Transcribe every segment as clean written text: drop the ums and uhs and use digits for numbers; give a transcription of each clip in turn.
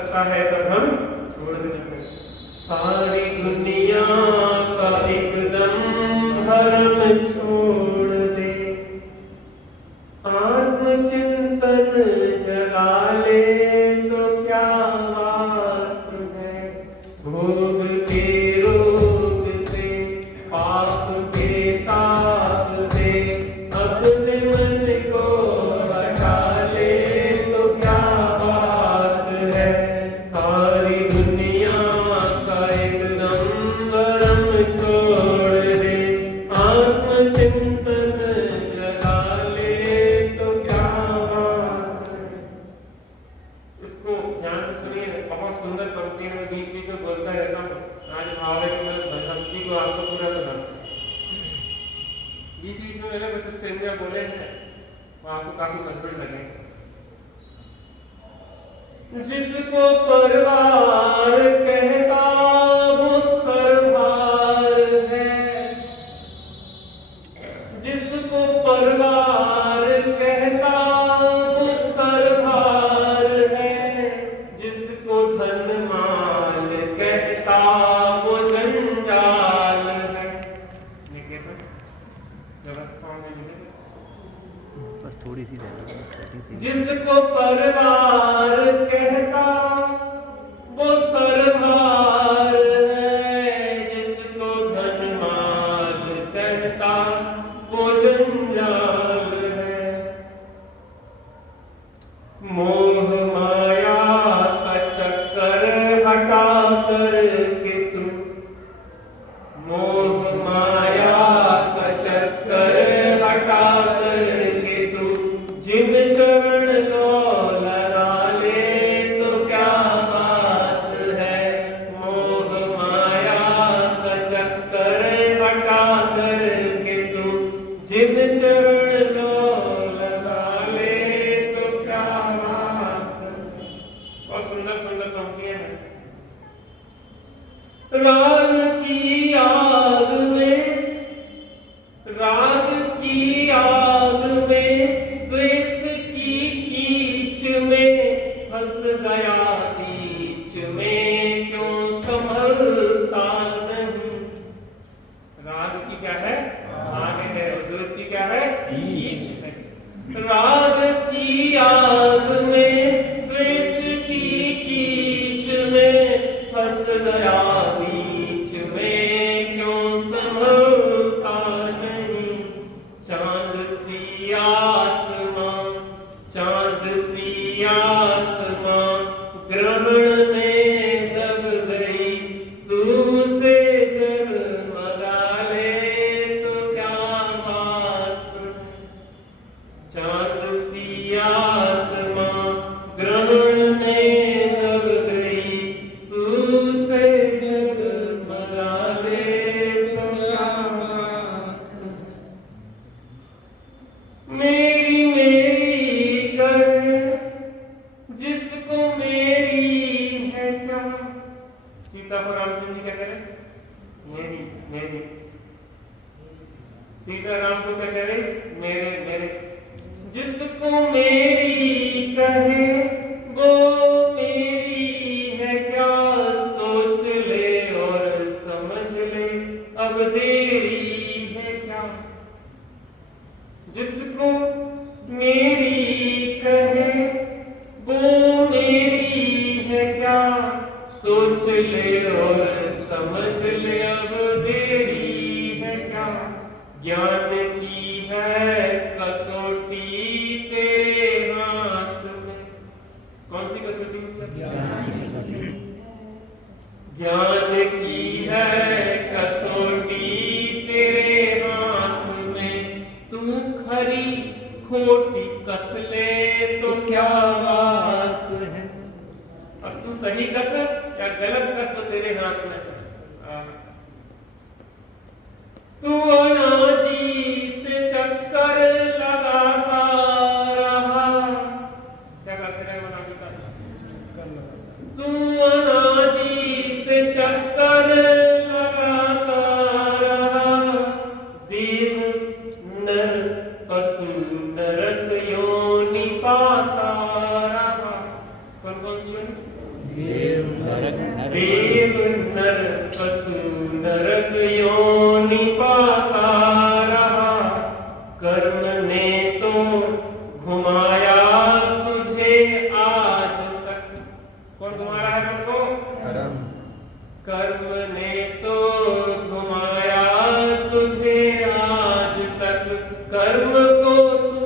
सकता है सब हम छोड़ देना। सारी दुनिया का एकदम भरम छोड़ दे, आत्मचिंतन जगा ले तो क्या बात है। भोग के रोग से, पाप के ताप से अपने मन को हटा ले तो क्या बात है। सारी दुनिया का एकदम भरम छोड़ दे, आत्मचिंतन जगा ले तो क्या बात है। इसको ध्यान से सुनिए, बहुत सुंदर पंक्ति है, बीच बीच में बोलता रहता हूँ। आज भाव है कि मैं भक्ति को आपको पूरा सुना, बीच बीच में मैंने कुछ स्टेंजा बोले हैं, वो आपको काफी मजबूत लगे। जिसको परिवार कहता वो सरदार है, जिसको परिवार कहता वो सरदार है, जिसको धन माल कहता वो जंजाल है। लिखे तो व्यवस्था में लिखे, बस थोड़ी सी सेटिंग से। जिसको परिवार कहता वो सरदार है, जिसको धन माल कहता वो जंजाल है। मोह माया का चक्कर हटा कर के तू, मोह माया का चक्कर हटा कर के तू जिन चरण लो लगा ले तो क्या बात है। मोह माया का चक्कर हटा कर के तू जिन चरण लो लगा ले तो क्या बात है। बहुत सुंदर सुंदर पंक्तियां हैं। राग की आग में, राग की आग में, द्वेष की कीच में फंस गया बीच में, क्यों संभलता नहीं। राग की क्या है? आग है, और द्वेष की क्या है? कीच है। राग की आग में, द्वेष की कीच में फंस गया बीच में, क्यों संभलता नहीं। चांद सी आत्मा, चांद सी आत्मा ग्रहण में दब गई, तू से जगमगा ले तो क्या बात है। चांद सी आत्मा ग्रहण में दब गई, तू से जगमगा ले तो क्या बात है। मेरी मेरी कहे जिसको मेरी है क्या। सीता को रामचंद्र जी क्या करे? मेरी मेरी। सीता राम को क्या करे? मेरे मेरे। जिसको मेरी कहे वो मेरी है क्या, सोच ले और समझ ले अब देरी है क्या। जिसको मेरी कहे वो मेरी है क्या, सोच ले और समझ ले अब देरी है क्या। ज्ञान की है कसौटी तेरे हाथ में। कौन सी कसौटी? ज्ञान की है कसौटी तेरे हाथ में, तू खरी खोटी कस ले तो क्या बात है। अब तू सही कस या गलत कस तो तेरे हाथ में। तू अनादि से चक्कर लगाता रहा, क्या करते रहे अनादि का? तू अनादि से चक्कर लगाता रहा, देव नर पशु नरक योनि पाता रहा। कौन कौन सी योनि? देव नर पशु नरक योनि पाता रहा, कर्म ने तो घुमाया तुझे आज तक। कौन घुमा रहा है मन को? कर्म ने तो घुमाया तुझे आज तक, कर्म को तू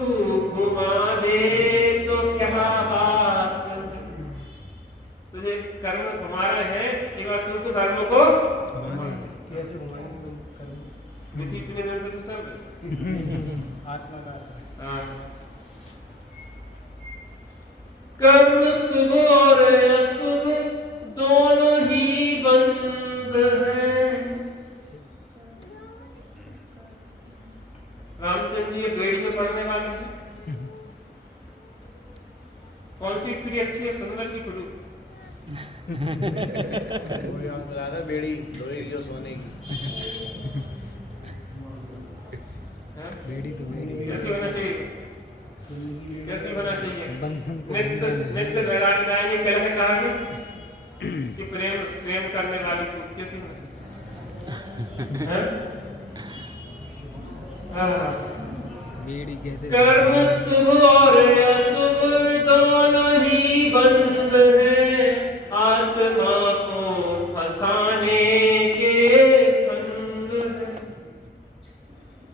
घुमा दे तो क्या बात। तुझे कर्म घुमा रहे हैं, एक बार तू तो कर्म को कैसे घुमाएंगे कर्म? विधि इतने दिन से तो चल आत्मा का असर। कर्म शुभ और अशुभ दोनों ही बंद हैं। रामचंद्र जी बेड़ी में पढ़ने वाले हैं। कौन सी स्त्री अच्छी है, सुंदर की कुड़ू? बेड़ी लोहे की जो सोने की। बेड़ी तो बेड़ी कैसी होना चाहिए? कैसी होना चाहिए? बंधन तो नित्य नित्य वैराग गाएंगे कलह काग कि प्रेम प्रेम करने वाली को कैसी होना चाहिए? हैं? हाँ। बेड़ी कैसे कर्म शुभ और अशुभ दोनों ही बंद हैं, आत्मा को फंसाने के फंद हैं।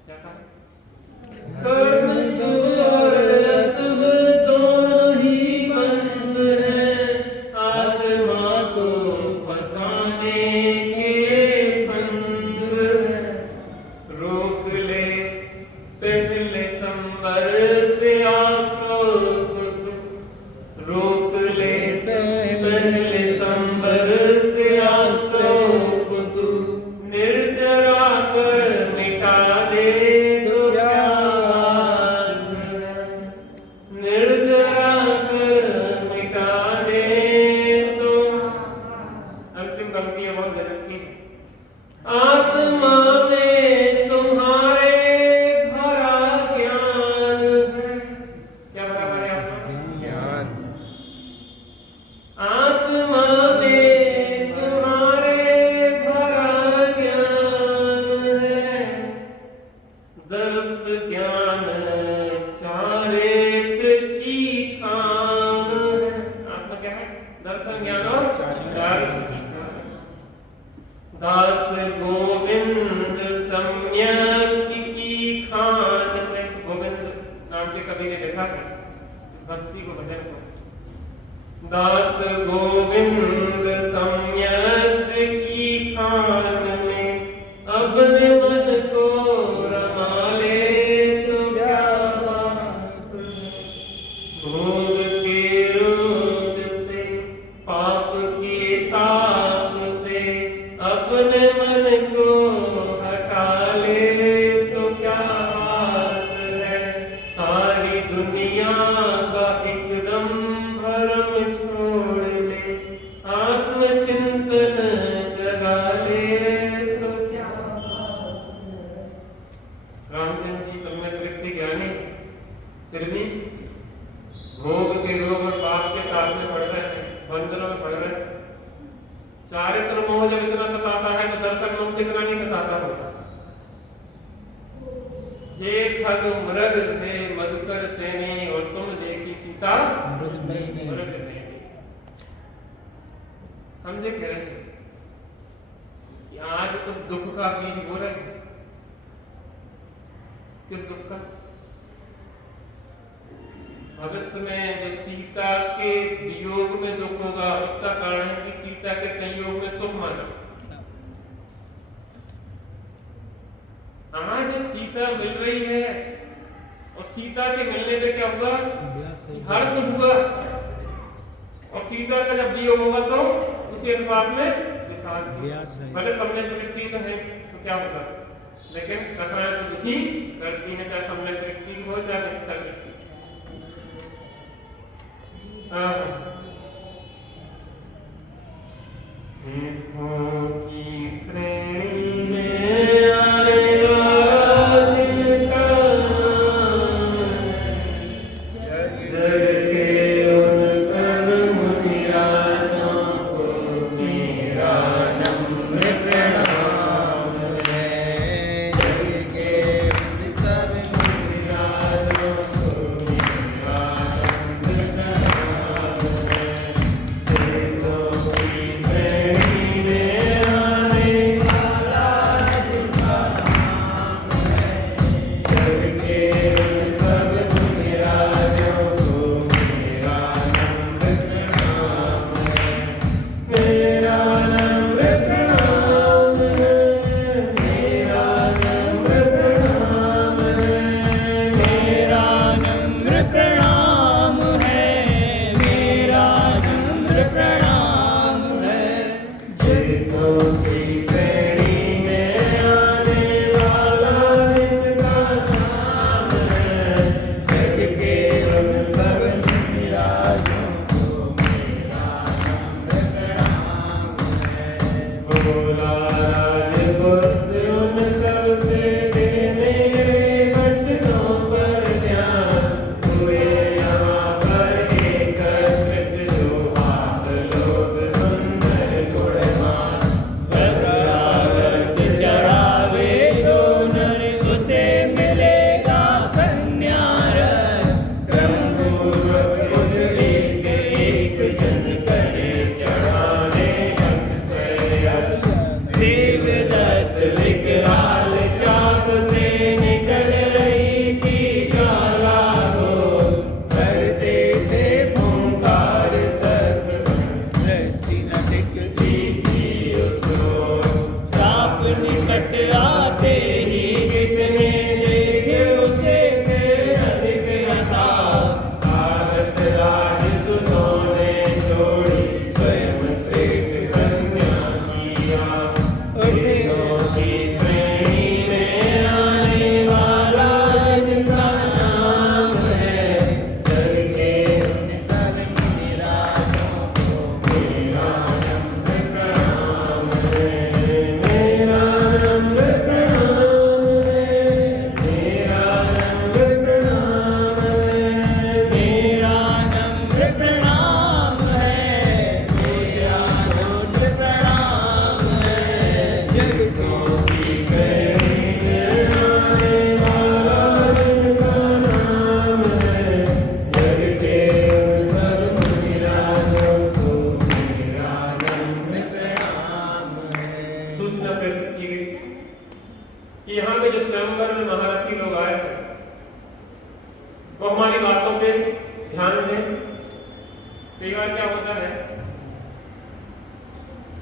क्या कहा? कर्म शुभ और अशुभ दोनों ही बंद हैं, आत्मा को फंसाने के फंद हैं। रोक ले पहले संबर से आसो को तू, रोक ले पहले संबर से आसो को तू, निर्जरा कर मिटा दे तो क्या बात है। निर्जरा कर मिटा दे तो अंतिम पंक्ति है बहुत गजब की। आत्मा में तुम्हारे भरा ज्ञान है। क्या भरा हमारे आत्मा? ज्ञान आत्मा में तुम्हारे भरा ज्ञान है, दर्श ज्ञान चारित्र की खान है। आत्मा क्या है? दर्शन ज्ञान और चारित्र की खान। दास गोविंद सम्यक की खान में, गोविंद नाम के कवि ने लिखा है इस भक्ति को, भजन को। दास गोविंद सम्यक की खान में, अपने मन को रमा ले तो क्या बात है। भोग के रोग से, पाप के ताप से, अपने मन को हटा ले तो क्या बात है। सारी दुनिया का एकदम भरम छोड़ ले, आत्मचिंतन जगा ले तो क्या बात है। रामचंद्र जी सम्यक दृष्टि ज्ञानी, फिर भी भोग के रोग और पाप के ताप में पड़ रहे हैं, बंधनों में पड़ रहे हैं। चारित्र मोह जब इतना सताता है तो दर्शन मोह कितना नहीं सताता होगा। हे खग मृग थे मधुकर सेने, और तुम देखी सीता मृग ने। समझे कह रहे हैं कि आज उस दुख का बीज बो रहे हैं। किस दुख का? भविष्य में जो सीता के वियोग में दुख होगा, उसका कारण है कि सीता के संयोग में सुख माना। आज सीता मिल रही है और सीता के मिलने पे क्या हुआ? हर्ष हुआ, और सीता का जब वियोग होगा तो उसी अनुपात में विषाद। भले सम्यक दृष्टि तो है तो क्या होगा, लेकिन रसायन तो दुखी करती है, चाहे सम्यक दृष्टि हो चाहे मिथ्या दृष्टि। सिद्धों की श्रेणी में आने वाला जिनका जग के उन सब मुनि राजों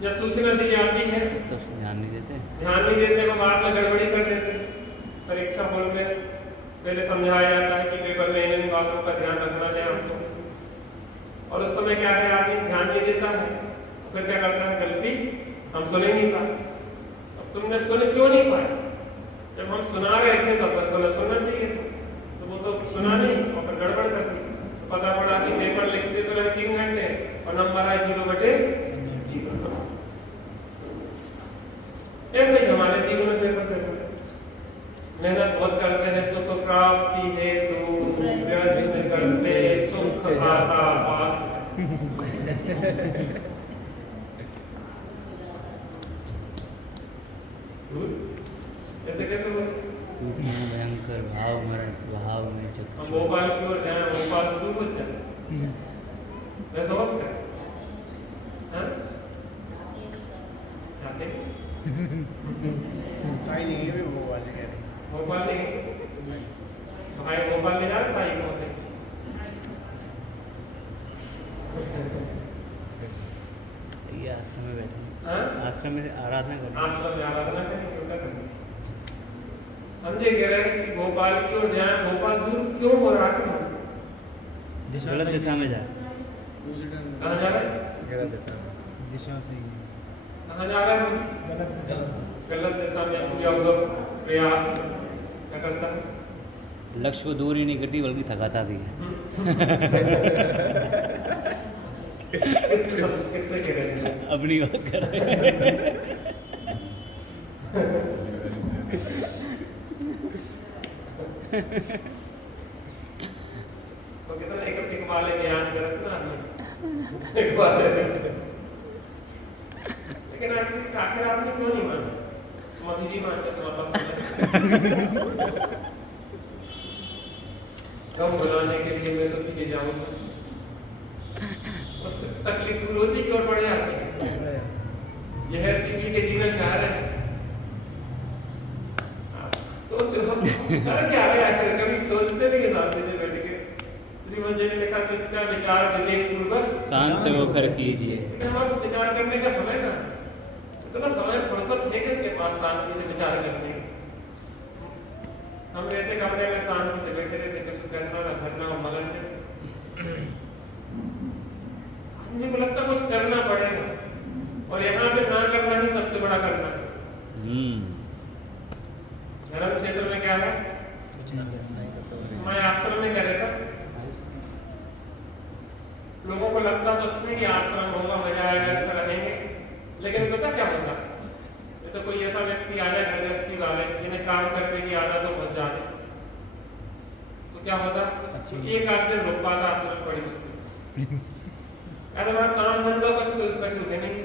जब सूचना दी जाती है तो ध्यान नहीं देते। ध्यान नहीं देते, वो बाद में गड़बड़ी कर देते। परीक्षा हॉल में पहले समझाया जाता है कि पेपर में इन बातों का ध्यान रखना है आपको, और उस समय क्या है आदमी ध्यान नहीं देता है, फिर क्या करता है गलती, हम सुन ही नहीं पाए। अब तुमने सुन क्यों नहीं पाए? जब हम सुना रहे थे तब तुम्हें सुनना चाहिए था, तो वो तो सुना नहीं और फिर गड़बड़ कर दी। तो पता पड़ा कि पेपर लिखते तो रहे 3 घंटे और नंबर आए 0/0। ऐसे ही हमारे जीवन में पेपर चल रहा है। मेहनत बहुत करते हैं सुख प्राप्ति हेतु, प्रयत्न करते सुख आता पास। ऐसे कैसे हो? भयंकर भाव मरण भाव में हम चक्कर। भोपाल की ओर जाए, भोपाल से दूर मत जाए। वैसा होता है? हाँ? जाते हैं? ताई नहीं है भी वो वाले कह रहे भोपाल नहीं भाई, भोपाल ले जा रहे भाई को होते। ये आश्रम में बैठे हैं। हाँ? आश्रम में आराधना कर रहे हैं। आश्रम में आराधना करें, योगा करें। हम ये कह रहे हैं कि भोपाल की ओर जाए, भोपाल दूर क्यों हो रहा है हमसे? गलत दिशा में जा। कहाँ जा रहे हैं? गलत दिशा में। दिशा सही है। कहाँ जा रहे हैं हम? गलत दिशा में। गलत दिशा में पूरा हुआ प्रयास क्या करता है? लक्ष्य को दूर ही नहीं करती बल्कि थकाता भी है। किससे कह रहे हैं? अपनी बात कर रहे हैं। तो कितना एक वाले ध्यान करत ना एक वाले, लेकिन आखिर आपने क्यों नहीं माना? तुम अभी भी मानते, तुम वापस कब बुलाने के लिए मैं तो पीछे जाऊंगा, उससे तकलीफ विरोधी की ओर बढ़ जाती है। यह पीपी के जीवन चाह रहे हैं। आप सोचो कर क्या रहे हैं, कभी सोचते नहीं के साथ से बैठ के। श्रीमद जी ने लिखा तो इसका विचार विवेक पूर्वक शांत होकर कीजिए। लेकिन हमारे विचार करने का समय ना, इतना समय फुर्सत है किसके पास शांति से विचार करने? हम रहते कमरे में शांति से बैठे रहते, कुछ करना ना करना और मगन में। मुझे लगता है कुछ करना पड़ेगा, और यहाँ पे ना करना ही सबसे बड़ा करना है। धर्म क्षेत्र में क्या है? मैं आश्रम में क्या रहता, लोगों को लगता तो अच्छा है कि आश्रम होगा, मजा आएगा, अच्छा रहेंगे, लेकिन पता क्या होता? जैसे कोई ऐसा व्यक्ति आ जाए गृहस्थी वाले जिन्हें काम करने की आदत हो बहुत ज्यादा, तो क्या होता? एक आदमी रुक पाता आश्रम बड़ी मुश्किल। अरे वहाँ काम धंधो कुछ होते नहीं,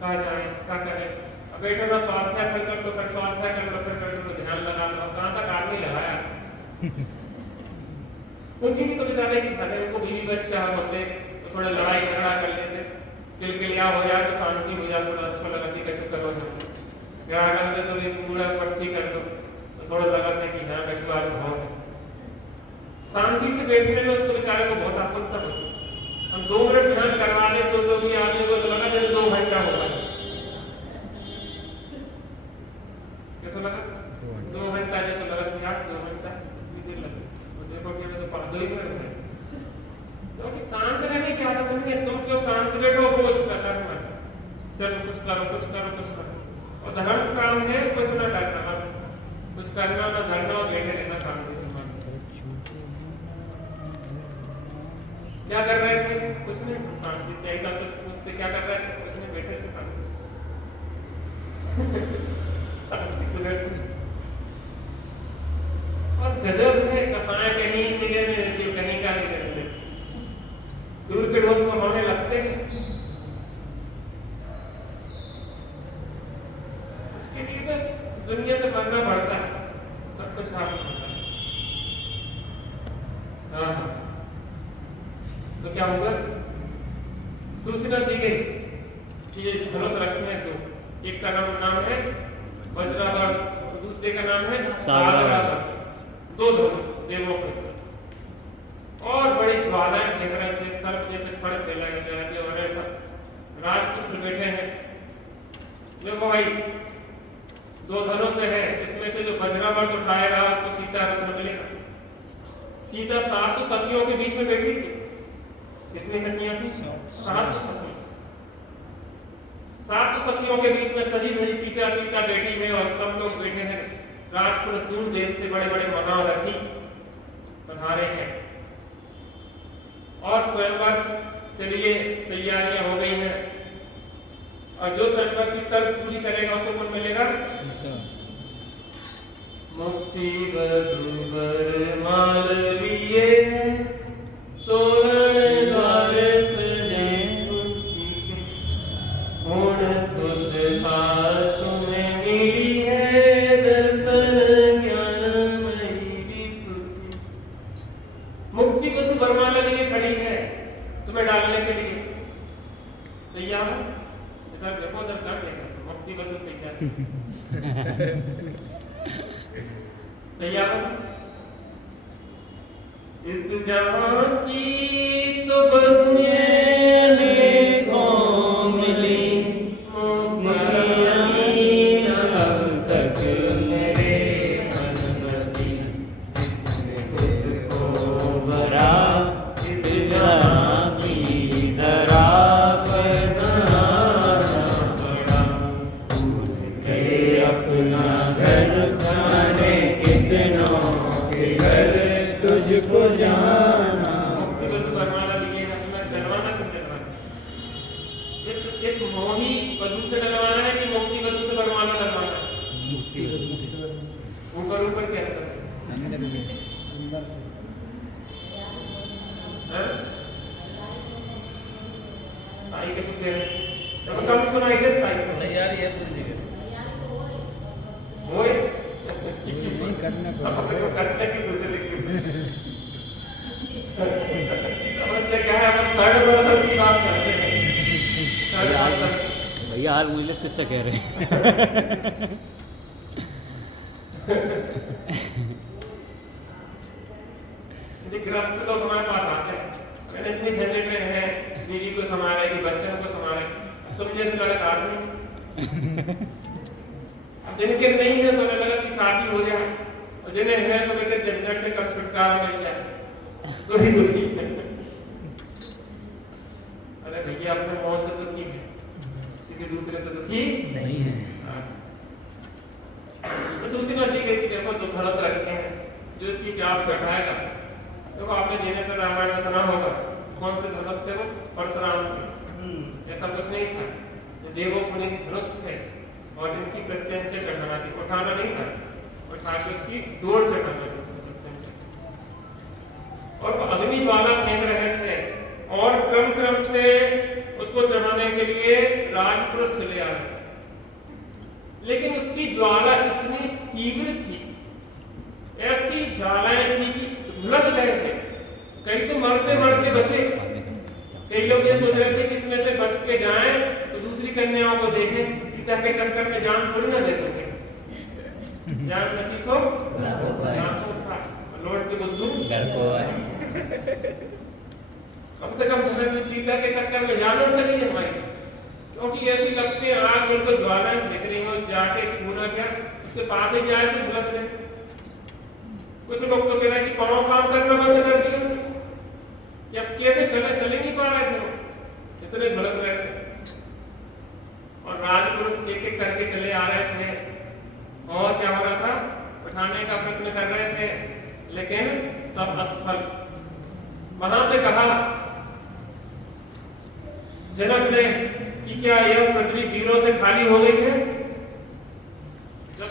कहाँ जाए क्या करें? अब बैठे ना स्वाध्याय कर लो, फिर स्वाध्याय कर लो, फिर ध्यान लगा लो, कहाँ तक आदमी लगाया? कुछ नहीं तो बेचारे की खाते उनको बीवी बच्चा होते तो थोड़ा लड़ाई झगड़ा कर लेते, किलकिलिया हो जाए तो शांति हो जाए, थोड़ा अच्छा लगा कि कैसे करो ग्राहक थोड़ी पूरा पट्टी कर दो तो थोड़ा लगा था कि हाँ कछुआ भाव है। शांति से बैठने में उसको बेचारे को बहुत आपत्ता होती। हम 2 मिनट ध्यान करवा दें तो भी आदमी को तो लगा जैसे 2 घंटा होगा। कैसा लगा? 2 घंटा जैसा लगा कि यार 2 घंटा इतनी देर लगे, तो देखो कि तो 2 ही मिनट है। तो शांत रहने की आदत नहीं है, तुम क्यों शांत बैठो? कुछ करना, चलो कुछ करो, कुछ करो, कुछ करो। और धर्म काम है कुछ ना करना, बस कुछ करना ना धरना और बैठे रहना शांति से। क्या कर रहे थे? कुछ नहीं, शांति से ऐसा पूछते क्या कर रहे थे? कुछ नहीं, बैठे थे शांति से बैठे। और गजब है, कसाएं कहीं जगह में रहती, कहीं का नहीं रहते, दूर के लोग सब होने लगते हैं। इसके लिए तो दुनिया से बनना पड़ता है, सब कुछ आप हाँ। तो क्या होगा? सूचना दी गई कि ये धनुष रखे हैं 2, एक का नाम है वज्रावर, दूसरे का नाम है सागरावर। 2 धनुष देवों के और बड़ी ज्वालाएं निकल रही थी, सर्प जैसे फड़ फैलाए गए और ऐसा राजपुत्र बैठे हैं देखो भाई, दो धनुष है, इसमें से जो वज्रावट उठाएगा उसको सीता रत्न मिलेगा। सीता 700 सखियों के बीच में बैठी थी। कितनी सखियां थी? 700 सखियां। 700 सखियों के बीच में सजी धजी सीता बैठी है और सब लोग बैठे हैं। राजपुरुष दूर देश से बड़े बड़े मनोरथी पधारे हैं और स्वयंवर के लिए तैयारियां हो गई हैं। और जो स्वयंवर की शर्त पूरी करेगा उसको कौन मिलेगा? मुक्ति वधूवर मालवीय तोरण द्वार सजे मुक्ति के पूर्ण सुधा तुम्हें मिली है दर्शन ज्ञानमयी विसुद्धि। मुक्ति वधू वरमाला लिए खड़ी है तुम्हें डालने के लिए। तैयार हो? इधर देखो, उधर कर देखो, मुक्ति वधू तैयार। तैयार हो? इस जहां की तो बधुएं देखो मिली, मुक्ति अब तक मेरे मन बसी। इसको भरा इस जहां की धरा पर नाना बड़ा। उठे अपना घर जाने कितनों के घर तुझको जाना। मुक्ति वधू वरमाला लिए अपना डलवाना क्यों डलवाना? इस मोही वधू से डलवाना है कि मुक्ति वधू से वरमाला डलवाना है? मुक्ति वधू से। ऊपर ऊपर क्या है? अंदर से। हैं? आई के सुखे जब कम सुनाई दे पाई तो तैयारी है पूरी जगह। होए नहीं करना अब अपने को करते कि दूसरे लिख समस्या क्या है? अपन थर्ड पर्सन की बात करते हैं। थर्ड पर्सन भैया आज मुझे किससे कह रहे हैं? गृहस्थ लोग हमारे पास आते हैं, मैंने इतनी झंझट में है, बीवी को संभालेगी, बच्चों को संभालेगी, तुम जैसे लड़का आदमी। अब जिनके नहीं है सोने लगा कि शादी हो जाए, और जिन्हें है सोने के झंझट से कब छुटकारा मिल जाए तो ही दुखी है। अरे भैया अपने मौत से दुखी है, किसी दूसरे से दुखी नहीं है। तो उसी नदी गई थी, देखो दो धनुष रखे हैं, जो इसकी चाप चढ़ाएगा। देखो आपने जिन्हें तो रामायण में सुना होगा, कौन से धनुष थे वो? परशुराम थे। ऐसा कुछ नहीं था, जो देवों को धनुष थे और इनकी प्रत्यंचा चढ़ाना थी, उठाना नहीं था, उठा के उसकी डोर चढ़ाना थी। और वो अग्नि ज्वाला फेंक रहे थे और क्रम क्रम से उसको चढ़ाने के लिए राजपुरुष चले आ रहे थे। लेकिन उसकी ज्वाला इतनी तीव्र थी, ऐसी ज्वालाएं थी कि झुलस गए थे। कई तो मरते मरते बचे, कई लोग ये सोच रहे थे कि इसमें से बच के जाएं तो दूसरी कन्याओं को देखें, सीता के चक्कर में जान थोड़ी ना देखेंगे। जान बची सो जान तो उठा लौट के बुद्धू घर को आए। कम से कम घर में सीता के चक्कर में जान चली है भाई, क्योंकि ऐसी लगती है आग उनको ज्वाला दिख रही हो, जाके छूना क्या, उसके पास ही जाए तो झुलस गए। कुछ लोग तो कह रहे हैं कि पाँव काम करना बंद कर दिया, अब कैसे चले नहीं पा रहे थे, इतने झुलस रहे थे। और राजपुरुष एक एक करके चले आ रहे थे, और क्या हो रहा था? उठाने का प्रयत्न कर रहे थे, लेकिन सब असफल। वहां से कहा जनक ने कि क्या यह पृथ्वी वीरों से खाली हो गई है? जब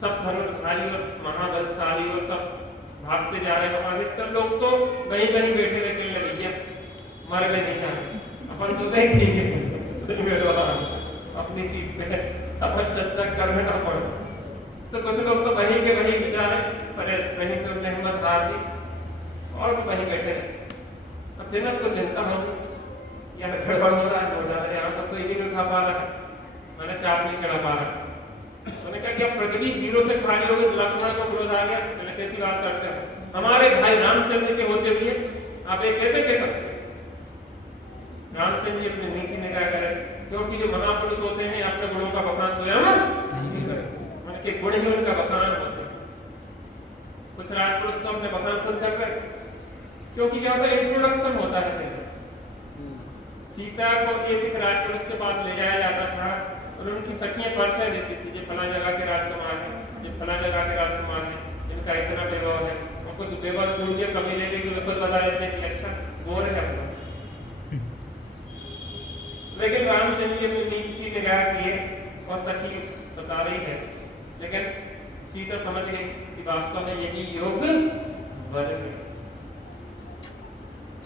सब धनुर्धारी और महाबलशाली और सब भागते जा रहे हैं, अधिकतर लोग तो कहीं कहीं बैठे हुए कहने लगे मर गए नहीं जाए, अपन तो नहीं ठीक है अपनी सीट पे अपन चर्चा करने का पड़ो। तो कुछ लोग तो वहीं के वहीं बेचारे पर वहीं से उनने हिम्मत हार दी और भी वहीं बैठे रहे। अब जनक को चिंता होगी, यहाँ गड़बड़ हो रहा है, यहाँ तक तो नहीं उठा पा रहा है, मैंने चाप नहीं चढ़ा पा रहा। उन्होंने कहा कि अब पृथ्वी वीरों से खाली हो गई, तो लक्ष्मण को क्रोध आ गया, मैंने कैसी बात करते हैं, हमारे भाई रामचंद्र के होते हुए आप ये कैसे कह सकते? रामचंद्र जी अपने नीचे निगाह करें, क्योंकि जो महापुरुष होते हैं अपने गुणों का बखान स्वयं उनके गुण ही उनका बखान होते हैं। कुछ राजपुरुष तो अपने बखान खुद कर रहे, क्योंकि क्या होता है इंट्रोडक्शन होता है। सीता को एक राजपुरुष के पास ले जाया जाता था और उनकी सखियां परिचय देती थी, ये फला जगह के राजकुमार है, ये फला जगह के राजकुमार है, इनका इतना वैभव है। उनको वैभव छोड़ के कमी ले ली तो खुद बता देते हैं कि अच्छा वो है अपना। लेकिन रामचंद्र जी अपनी नीति निगाह किए और सखी बता रही है, लेकिन सीता समझ गई कि वास्तव में यही योग वर है।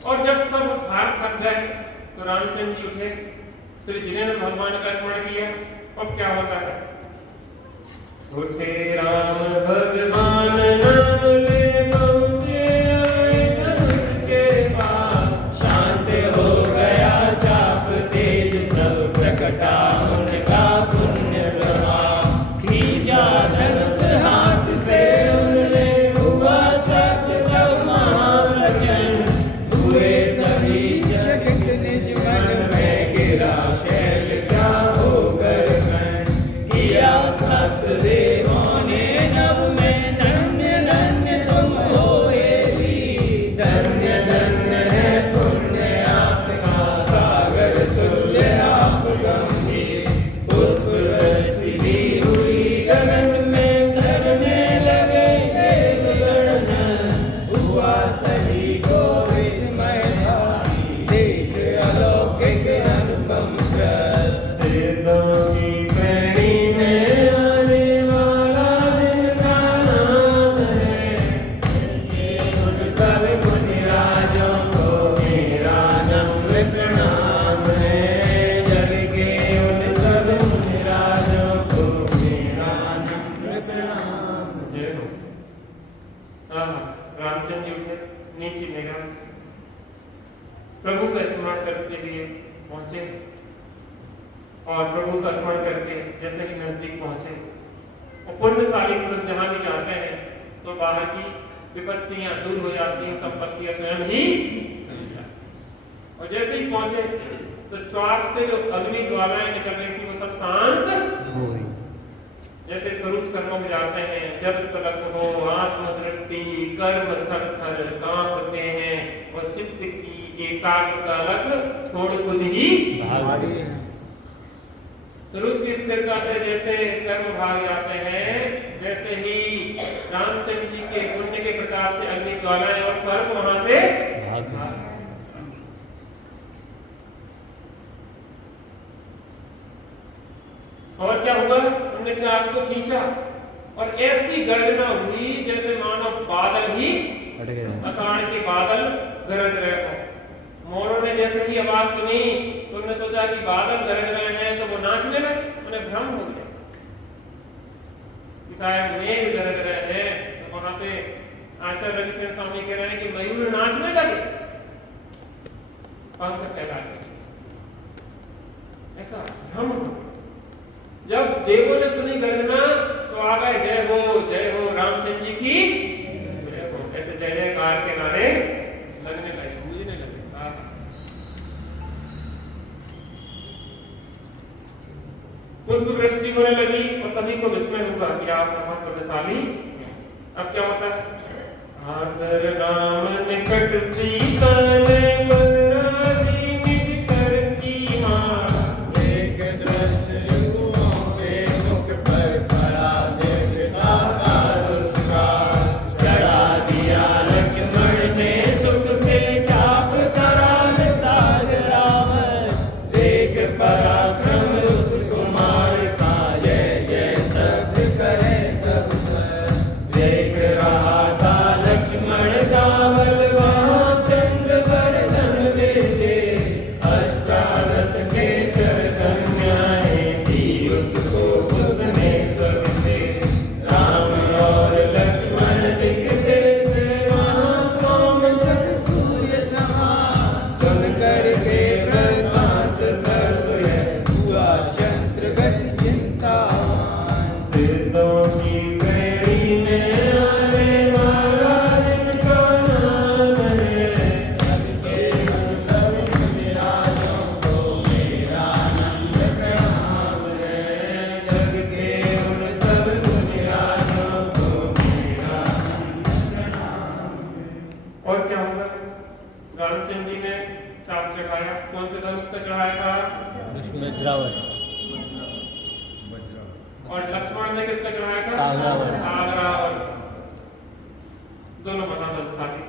और जब सब हार थक गए तो रामचंद्र जी उठे, श्री जिनेन्द्र भगवान का स्मरण किया। और क्या होता है, उठे राम भगवान नाम ले पहुंचे आए धनुष के पास, शांत हो गया चाप तेज सब प्रकटा उनका पुण्य प्रभाव। खींचा धनुष हाथ से उनने हुआ सत्य तब महाप्रचंड, हुए सभी जगत निज मन में गिरा शैल क्या होकर खंड। किया सत्य देवों ने नभ में धन्य धन्य तुम होए भी, धन्य धन्य है पुण्य आपका सागर तुल्य आप गंभीर। पुष्प वृष्टि भी हुई गगन में करने लगे देवगण, हुआ सभी को विस्मय भारी, देख अलौकिक अनुपम कर। देवों की पैड़ी में आने वाला जिनका नाम है, उन सब मुनिराजों को मेरा नम्र प्रणाम है। जग के उन सब मुनिराजों को मेरा नम्र प्रणाम। जय हो। रामचंद्र जी उठे, नीचे निगाह, प्रभु का स्मरण करके लिए पहुंचे और प्रभु का स्मरण करके जैसे ही नजदीक पहुंचे, और पुण्यशाली पुरुष जहां भी जाते हैं तो बाहर की विपत्तियां दूर हो जाती हैं, संपत्तियां स्वयं ही। और जैसे ही पहुंचे तो चाक से जो अग्नि ज्वालाएं निकल रही थी वो सब शांत हो गई। जैसे स्वरूप सर्वों में जाते हैं, जब तलक हो आत्मदृष्टि कर्म थर थर कांपते हैं, और चित्त की एकाग्रता लख छोड़ खुद ही भागे। स्वरूप की स्थिरता से जैसे कर्म भाग जाते हैं, वैसे ही रामचंद्र जी के पुण्य के प्रताप से अग्नि ज्वालाएं और सर्प वहां से भागे। और क्या हुआ, उन्होंने चाक को खींचा और ऐसी गर्जना हुई जैसे मानो बादल ही आषाढ़ के बादल गरज रहे हो। मोरों ने जैसे ही आवाज सुनी तो उन्होंने सोचा कि बादल गरज रहे हैं तो वो नाचने लगे, उन्हें भ्रम हो गया कि शायद मेघ गरज रहे हैं। तो वहां पे आचार्य रविशंकर स्वामी कह रहे हैं कि मयूर नाचने लगे। कौन सा कहला ऐसा भ्रम। जब देवों ने सुनी गर्जना तो आ गए जय हो रामचंद्र जी की जय हो, ऐसे जय जयकार के नारे लगने लगे, गूंजने लगे। पुष्प वृष्टि होने लगी और सभी को विस्मय हुआ कि आप महाप्रभाशाली। अब क्या होता है, आकर राम निकट सीता ने बलराजी निज कर की मां, एक दृश्य चंद्र वर्धन कौन से धनुष का चढ़ाया था? वज्रावत। और लक्ष्मण ने किसका चढ़ाया था? सागरावत। सागरावत। दोनों महाबलशाली,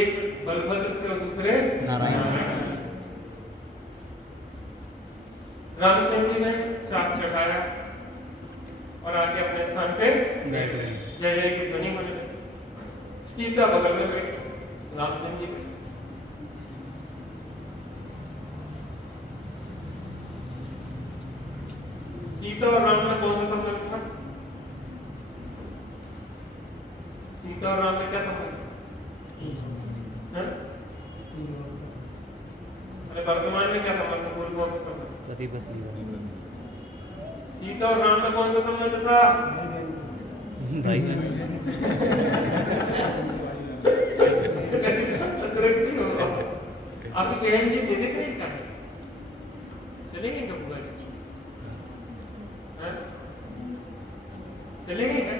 एक बलभद्र थे और दूसरे नारायण। रामचंद्र जी ने चाक चढ़ाया और आके अपने स्थान पे बैठ गए। जय जय की ध्वनि होने लगी। सीता बगल में बैठी, रामचंद्र जी बैठे। सीता और राम में कौन सा संबंध था? सीता और राम में क्या संबंध है? अरे वर्तमान में क्या संबंध है? पूर्व में संबंध। पति पत्नी सीता और राम में कौन सा संबंध था? भाई बहन। आपकी बहन जी दे देते हैं क्या? चलेंगे क्या बुआ जी? चलेंगे क्या?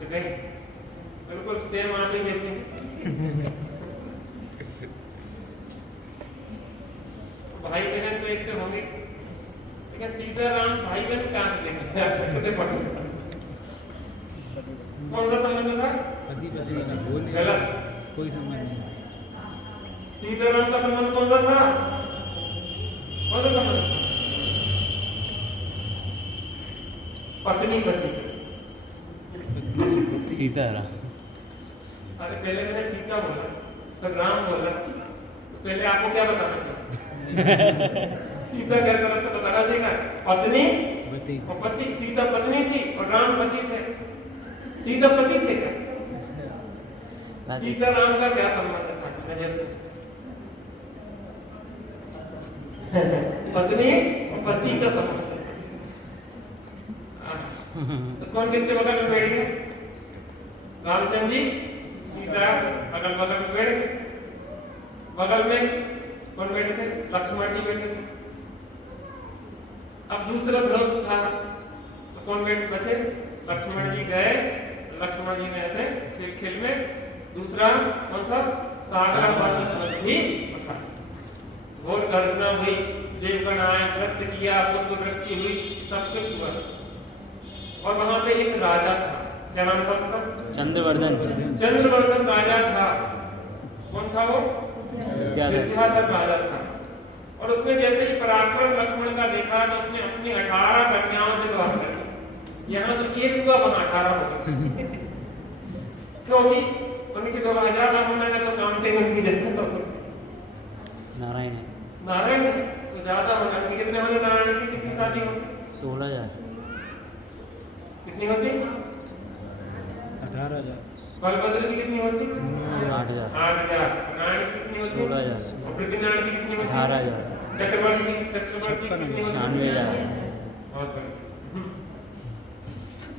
चलेंगे, बिल्कुल सेम आप ही जैसे। भाई बहन तो एक से होंगे, लेकिन सीता राम भाई बहन कहाँ से देखेंगे? कौन सा संबंध था? पति पत्नी का वो नहीं, गलत। कोई संबंध नहीं। सीताराम का संबंध कौन सा था? कौन सा संबंध था? पत्नी पति। सीताराम। अरे पहले मैंने सीता बोला, फिर राम बोला, तो पहले आपको क्या बताना चाहिए? सीता क्या तरह से बताना चाहिए? पत्नी पति। और पति। सीता पत्नी थी और राम पति थे। सीता पति थे क्या? सीता राम का क्या संबंध था? पत्नी और पति का संबंध। तो कौन किसके बगल में बैठ गए? रामचंद्र जी सीता अगल बगल में बैठ गए। बगल में कौन बैठे थे? लक्ष्मण जी बैठे थे। अब दूसरा धनुष था तो कौन बैठ बचे? लक्ष्मण जी गए, लक्ष्मण जी ने ऐसे खेल खेल में दूसरा कौन सा? सागरावत धनुष भी पकड़ा। घोर गर्जना हुई, देवगण आए, नृत्य किया, पुष्प वृष्टि हुई, सब कुछ हुआ। और वहां पे एक राजा था, क्या नाम था उसका? चंद्रवर्धन। चंद्रवर्धन राजा था। कौन था वो? विद्याधर। विद्याधर राजा था। और उसने जैसे ही पराक्रम लक्ष्मण का देखा तो उसने अपनी 18 कन्याओं से विवाह कर लिया। यहाँ तो एक हुआ बना 18 हो गए। क्योंकि उनके विवाह ज्यादा होने लगे तो कामते उनकी जन्नत हो गई। नारायण। नारायण तो ज्यादा होना, कितने होने? नारायण की कितनी शादी होती? 16,000। कितनी होती? 18,000। बलभद्र की कितनी होती? 8,000। 8,000। नारायण की कितनी होती? 16,000। और पृथ्वीनारायण की कितनी होती? 18,000। चक्रवर्ती की कितनी होती? 96,000। बहुत बढ़िया।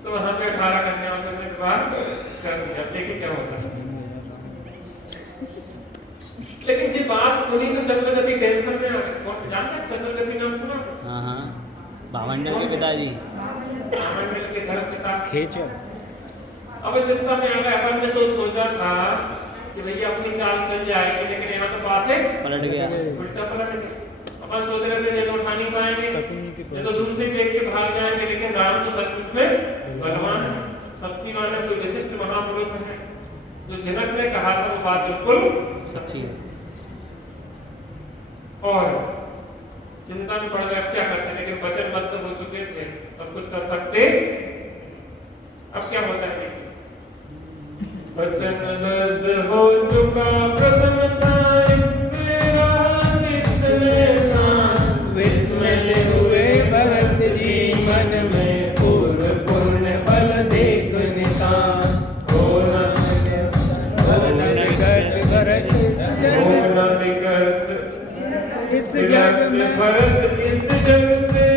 तो वहां पे 18 कन्याओं से विवाह कर दिया। देखिए क्या होता है। लेकिन जब बात सुनी तो चंद्रगति टेंशन में आ गए। कौन जानता है चंद्रगति नाम सुना? हाँ हाँ, भावंडर के पिताजी। भावंडर के धर्म पिता खेचर। अब चिंता में आ गए। अपन ने सोचा था कि भैया अपनी चाल चल जाएगी, लेकिन यहाँ तो पास है पलट गया। उल्टा पलट गया। अपन सोच रहे थे ये तो उठा नहीं पाएंगे, ये तो दूर से ही देख के भाग जाएंगे, लेकिन राम तो सचमुच में बलवान है, शक्तिमान है, कोई विशिष्ट महापुरुष है। जो जनक ने कहा था वो बात बिल्कुल सच्ची है। और चिंता में पड़ गए, अब क्या करते, लेकिन वचनबद्ध हो चुके थे, सब कुछ कर सकते। अब क्या होता है? वचनबद्ध हो चुका प्रसन्नता विस्मृत हुए भरत जी मन में, पूर्व पुण्य फल देख निशान। इस जग में भरत इस जग से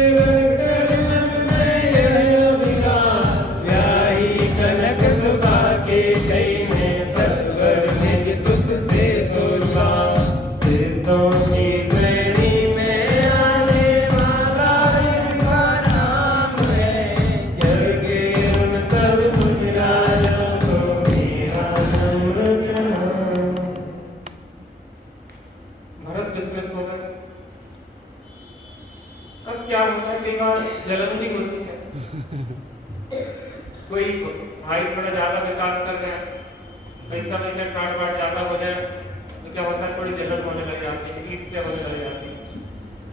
व्याही कनक सुबा के कई में, सत्वर निज सुख से सोचा। सिद्धों की श्रेणी में आने वाला इनका नाम है, जग के उन सब मुझ राजा को मेरा नाम। भरत विस्मित हो गए। अब क्या होता है, कई बार जलन भी होती है। कोई भाई थोड़ा ज्यादा विकास कर गया, पैसा वैसा काट वाट ज्यादा हो जाए तो क्या होता है, थोड़ी जलन होने लग जाती है, ईर्ष्या होने लग जाती है।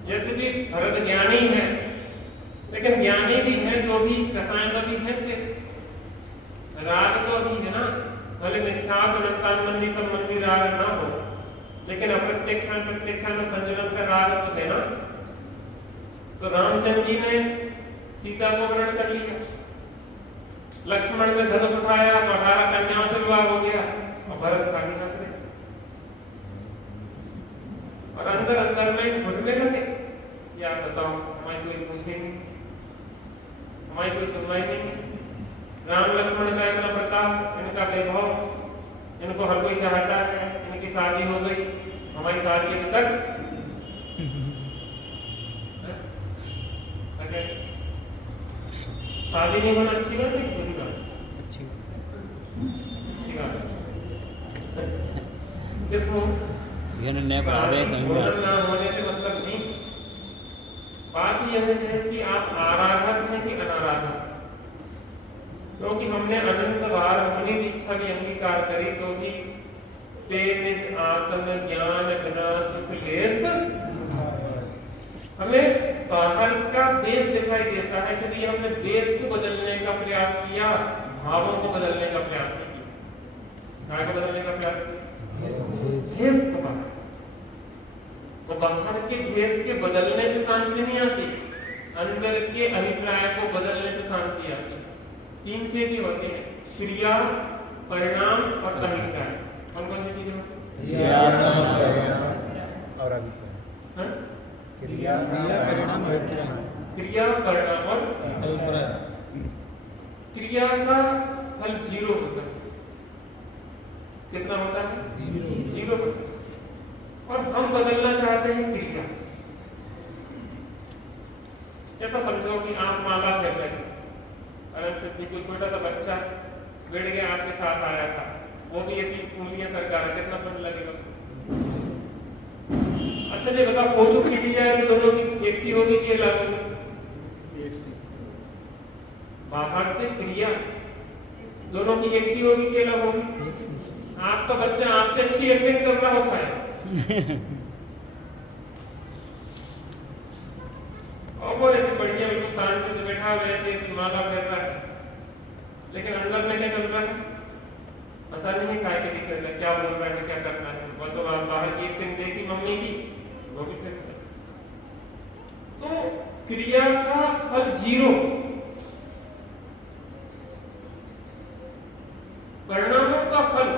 यद्यपि भरत ज्ञानी है, लेकिन ज्ञानी भी है जो भी रसायन का भी है शेष। राग तो अभी है ना, भले मिथ्यात्मबंधी संबंधी राग ना हो, लेकिन अप्रत्यक्षान में संजलन का राग तो है ना। तो रामचंद्र जी ने सीता को वर्ण कर लिया, लक्ष्मण ने धनुष उठाया तो 18 कन्याओं से विवाह हो गया, और भरत खाली हाथ रहे और अंदर अंदर में घुटने लगे। या बताओ, हमारी कोई पूछे नहीं, हमारी कोई सुनवाई नहीं। राम लक्ष्मण का इतना प्रताप, इनका वैभव, इनको हर कोई चाहता है, इनकी शादी हो गई, हमारी शादी अभी तक शादी नहीं होना अच्छी बात नहीं, बुरी बात, अच्छी बात। देखो भोजन ना होने से मतलब नहीं, बात यह है कि आप आराधक हैं कि अनाराधक। क्योंकि हमने अनंत बार होने की इच्छा भी अंगीकार करी, तो भी तेज आत्म ज्ञान बिना सुख लेस, हमें बाहर का देश दिखाई देता है, इसलिए हमने देश को बदलने का प्रयास किया, भावों को बदलने का प्रयास नहीं किया। क्या को बदलने का प्रयास किया? देश को बाहर। तो बाहर के देश के बदलने से शांति नहीं आती, अंदर के अभिप्राय को बदलने से शांति आती। 3 चीजें होती हैं, क्रिया, परिणाम और अभिप्राय। कौन कौन सी चीजें होती हैं? क्रिया, परिणाम, क्रिया, परिणाम और अभिप्राय। क्रिया का फल 0 होता है। कितना होता है? 0 होता है। और हम बदलना चाहते हैं क्रिया। ऐसा समझो कि आप माँ बाप कहते हैं, अनंत सिद्धि कोई छोटा सा बच्चा बैठ गया आपके साथ आया था, वो भी ऐसी उंगलियां सरकार, कितना फल लगेगा उसको? अच्छा जी बताओ, फोटो खींची जाए तो दोनों की एक सी होगी कि अलग होगी? एक सी। बाहर से क्रिया दोनों की एक सी होगी कि अलग होगी? आपका बच्चा आपसे अच्छी एक्टिंग कर रहा हो शायद, और वो ऐसे बढ़िया बिल्कुल शांति से बैठा हुआ ऐसे ऐसी माँ बाप कर रहा है, लेकिन अंदर में क्या चल रहा है पता नहीं, काय के दिक्कत है, क्या बोल रहा है, क्या करना है। वो तो आप बाहर की एक्टिंग देखी मम्मी की, वो भी करता है। तो क्रिया का फल 0, परिणामों का फल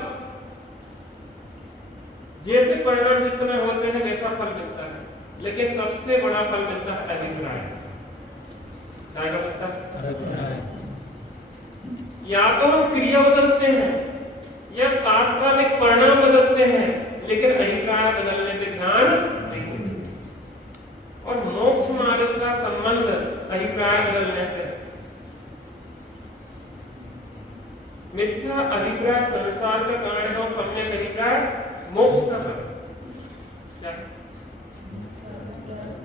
जैसे परिणाम जिस समय होते हैं वैसा फल मिलता है, लेकिन सबसे बड़ा फल मिलता है अभिप्राय। क्या मिलता है? या तो क्रिया बदलते हैं या तात्कालिक परिणाम बदलते हैं, लेकिन अभिप्राय बदलने पे ध्यान नहीं देते। और मोक्ष मार्ग का संबंध अभिप्राय बदलने से। मिथ्या अभिप्राय संसार का कारण है और सम्यक अभिप्राय मोक्ष का कारण। क्या है?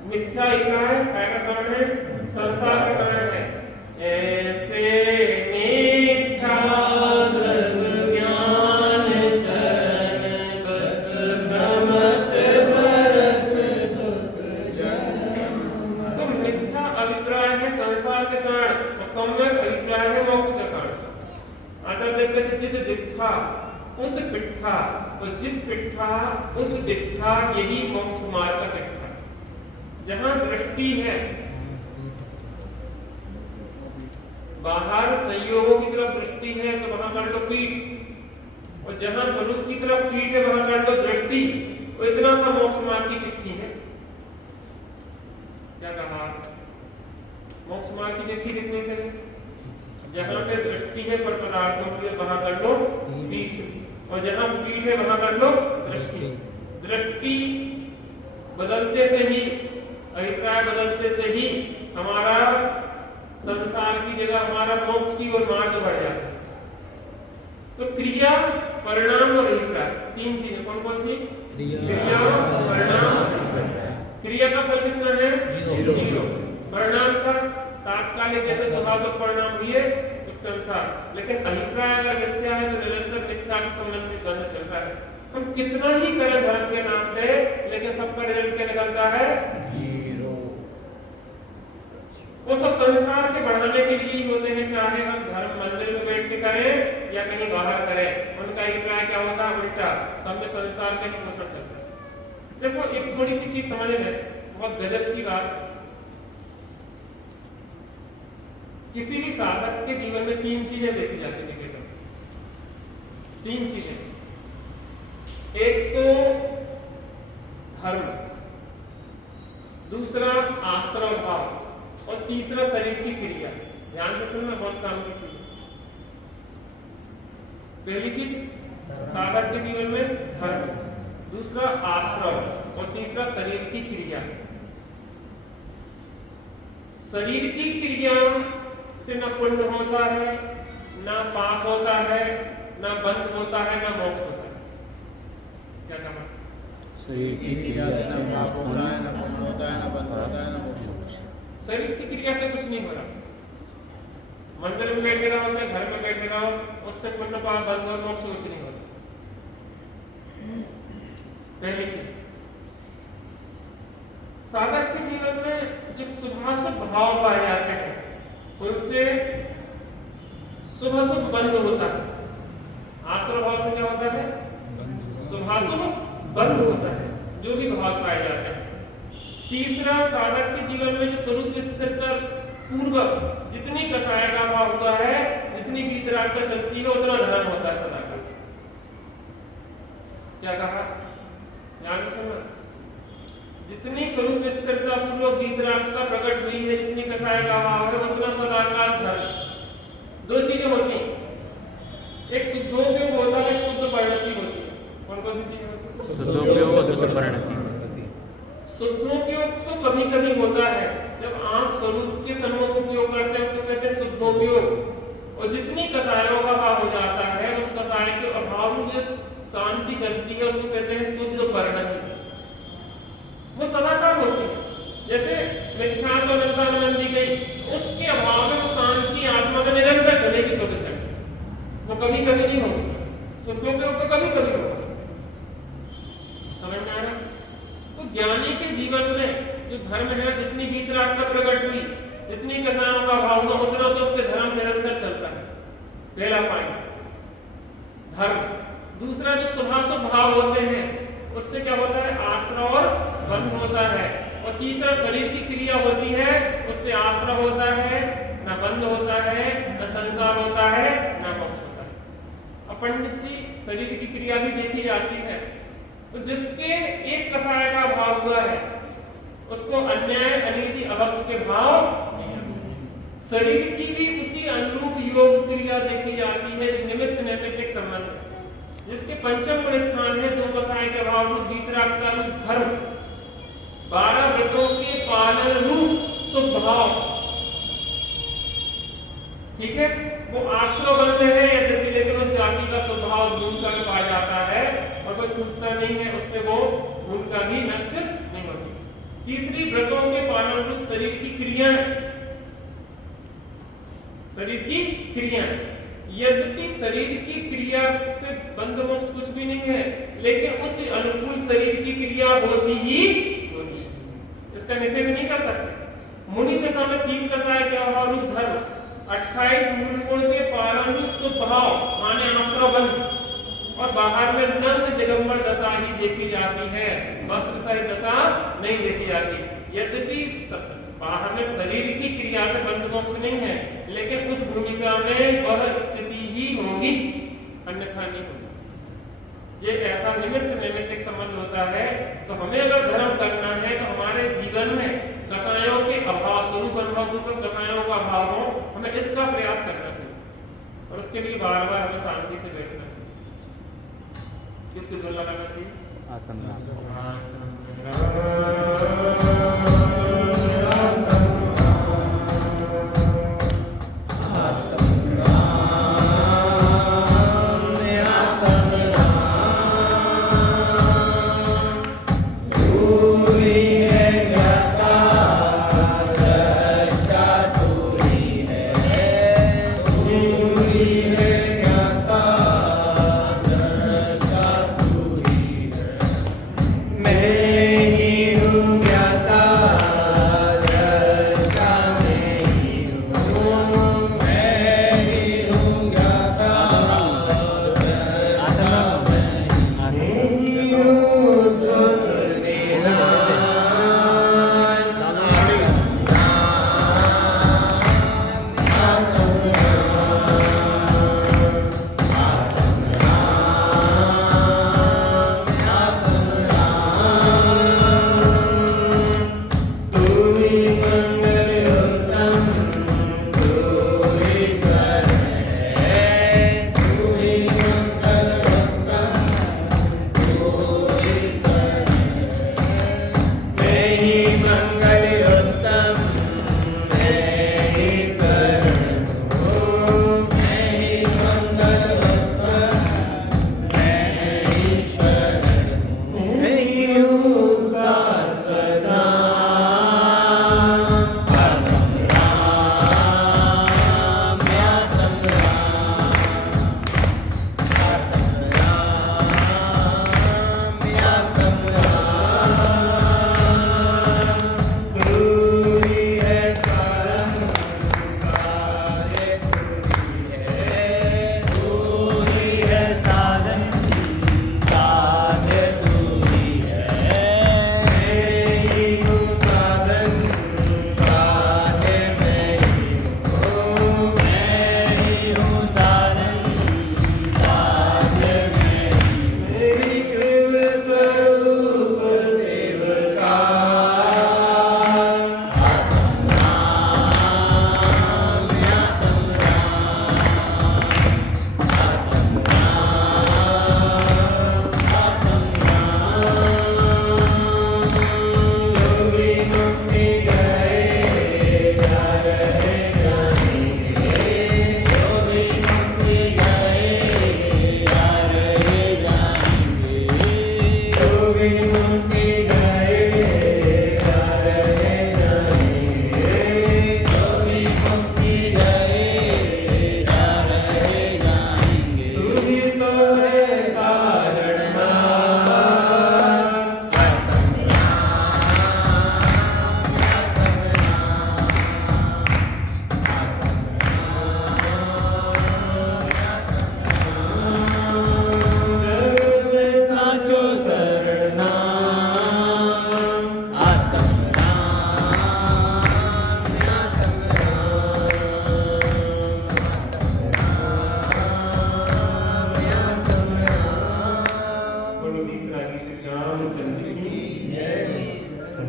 मिथ्या अभिप्राय क्या का कारण है? संसार का कारण है। ऐसे मिथ्या ज्ञान चरण बस भ्रमत भरत दुख जन्म। तो मिथ्या अभिप्राय है संसार के कारण और सम्यक अभिप्राय है मोक्ष का कारण। आचार्य कहते हैं जित दिट्ठा उत पिट्ठा, और जित पिट्ठा उत दिट्ठा, यही मोक्ष मार्ग का चिट्ठा। जहां दृष्टि है बाहर संयोगों की तरफ दृष्टि है तो वहां कर लो पीठ, और जहां स्वरूप की तरफ पीठ है वहां कर लो दृष्टि। तो इतना सा मोक्ष मार्ग की चिट्ठी है। क्या कहा? मोक्ष मार्ग की चिट्ठी कितनी से है? जहां पे दृष्टि है पर पदार्थों की वहां कर लो पीठ, और जहां पीठ है वहां कर लो दृष्टि। दृष्टि बदलते से ही, अभिप्राय बदलते से ही हमारा संसार की जगह हमारा मोक्ष की ओर मार्ग बढ़ जाता है। तो क्रिया, परिणाम और अभिप्राय, 3 चीजें। कौन कौन सी? क्रिया, परिणाम तात्कालिक जैसे शुभाशुभ परिणाम हुए उसके अनुसार, लेकिन अभिप्राय अगर मिथ्या है तो निरंतर मिथ्या के संबंधित बंध चल रहा है। हम कितना ही करें धर्म के नाम पे, लेकिन सबका रिजल्ट क्या निकलता है? जीरो। वो सब संसार के बढ़ाने के लिए ही होते हैं, चाहे हम धर्म मंदिर में बैठ के करें या कहीं बाहर करें। उनका अभिप्राय क्या होता है? उल्टा, सब में संसार के पोषण चलता है। देखो एक थोड़ी सी चीज समझ लें, बहुत गजब की बात, किसी भी साधक के जीवन में तीन चीजें देखी जाती है। तीन चीजें, एक तो धर्म, दूसरा आश्रय भाव और तीसरा शरीर की क्रिया। ध्यान से सुनना, बहुत काम की चीज। पहली चीज साधक के जीवन में धर्म, दूसरा आश्रय और तीसरा शरीर की क्रिया। शरीर की क्रिया से न पुण्य होता है, न पाप होता है, न बंध होता है, न मोक्ष होता है। क्या कहा? शरीर की क्रिया से ना होता है, ना पुण्य होता है, ना बंध होता है, ना मोक्ष होता है। शरीर की क्रिया से कुछ नहीं हो रहा। मंदिर में बैठे रहो चाहे घर में बैठे रहो, उससे पुण्य पाप बंध और मोक्ष कुछ नहीं होता। पहली चीज, साधक के जीवन में जो शुभाशुभ भाव पाए जाते हैं उनसे शुभाशुभ बंध होता है। आश्रय भाव से क्या होता है? शुभाशुभ बंध होता है, जो भी भाव पाए जाते हैं। तीसरा, साधक के जीवन में जो स्वरूप स्थिरता पूर्वक जितनी कसाय का भाव हुआ है, जितनी वीतराग चलती है, उतना धर्म होता है सदा का। क्या कहा? ध्यान से सुनना, जितनी स्वरूप स्थिरता पूर्वक वीतरागता प्रकट हुई है, जितनी कसाय का भाव है, उतना सदा का धर्म। दो चीजें होती हैं, एक शुद्धोपयोग होता है, एक शुद्ध परिणति होती है। कौन कौन सी चीज होती है? शुद्धोपयोग और शुद्ध परिणति। शुद्धोपयोग तो कभी कभी होता है, जब आप स्वरूप के सम्मुख उपयोग करते हैं उसको कहते हैं शुद्धोपयोग। और जितनी कसायों का भाव हो जाता है, उस कसाय के अभाव में जो शांति चलती है उसको कहते हैं शुद्ध परिणति। वो सदाकाल होती है। जैसे मिथ्या तो अनंतानंद दी गई, उसके अभाव में वो शांति आत्मा में निरंतर चलेगी 24 घंटे, वो कभी कभी नहीं होगी। शुद्धोपयोग तो कभी कभी होगा। समझ में आ रहा? तो ज्ञानी के जीवन में जो धर्म है, जितनी वीतरागता प्रकट हुई, जितनी कसायों का भाव हुआ, उतना तो उसके धर्म निरंतर चलता है। पहला पॉइंट धर्म। दूसरा, जो शुभाशुभ भाव होते हैं उससे क्या होता है? आश्रय और बंध होता है। और तीसरा, शरीर की क्रिया होती है, उससे आश्रय होता है, न बंध होता है, न संसार होता है, न मोक्ष होता है। अब पंडित जी, शरीर की क्रिया भी देखी जाती है, तो जिसके एक कसाय का भाव हुआ है उसको अन्याय, अनीति, अभक्ष के भाव नहीं आते। शरीर की भी उसी अनुरूप योग क्रिया देखी जाती है, जो निमित्त नैमित्तिक संबंध है। जिसके पंचम गुण स्थान है, 2 कसाय के भाव रूप वीतरागता रूप धर्म, 12 व्रतों के पालन रूप शुभ भाव, ठीक है, वो आश्रय बंध है यद्यपि, लेकिन उस जाति का स्वभाव भूमिका में पाया जाता है और वो छूटता नहीं है, उससे वो भूमिका भी नष्ट नहीं होती। तीसरी, व्रतों के पालन रूप शरीर की क्रिया, शरीर की क्रिया, यद्यपि शरीर की क्रिया से बंध मोक्ष कुछ भी नहीं है, लेकिन उस अनुकूल शरीर की क्रिया होती ही होती है, इसका निषेध नहीं कर सकते। मुनि के सामने 3 कसाय के भाव रूप धर्म, 28 मूल गुण के पालन रूप शुभ भाव माने आश्रय बंध, और बाहर में नग्न दिगंबर दशा ही देखी जाती है, वस्त्र सहित दशा नहीं देखी जाती। यद्यपि बाहर में शरीर की क्रिया से बंध मोक्ष नहीं है, लेकिन उस भूमिका में वह स्थिति ही होगी, अन्यथा नहीं होगी। ये ऐसा निमित्त नैमित्तिक संबंध होता है। तो हमें अगर धर्म करना है तो हमारे जीवन में कसायों के अभाव, स्वरूप अनुभव को कसायों का अभाव हो, हमें इसका प्रयास करना चाहिए और उसके लिए बार बार हमें शांति से बैठना चाहिए। किसको जोर लगाना चाहिए? दूरी है ज्ञाता,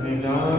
मिला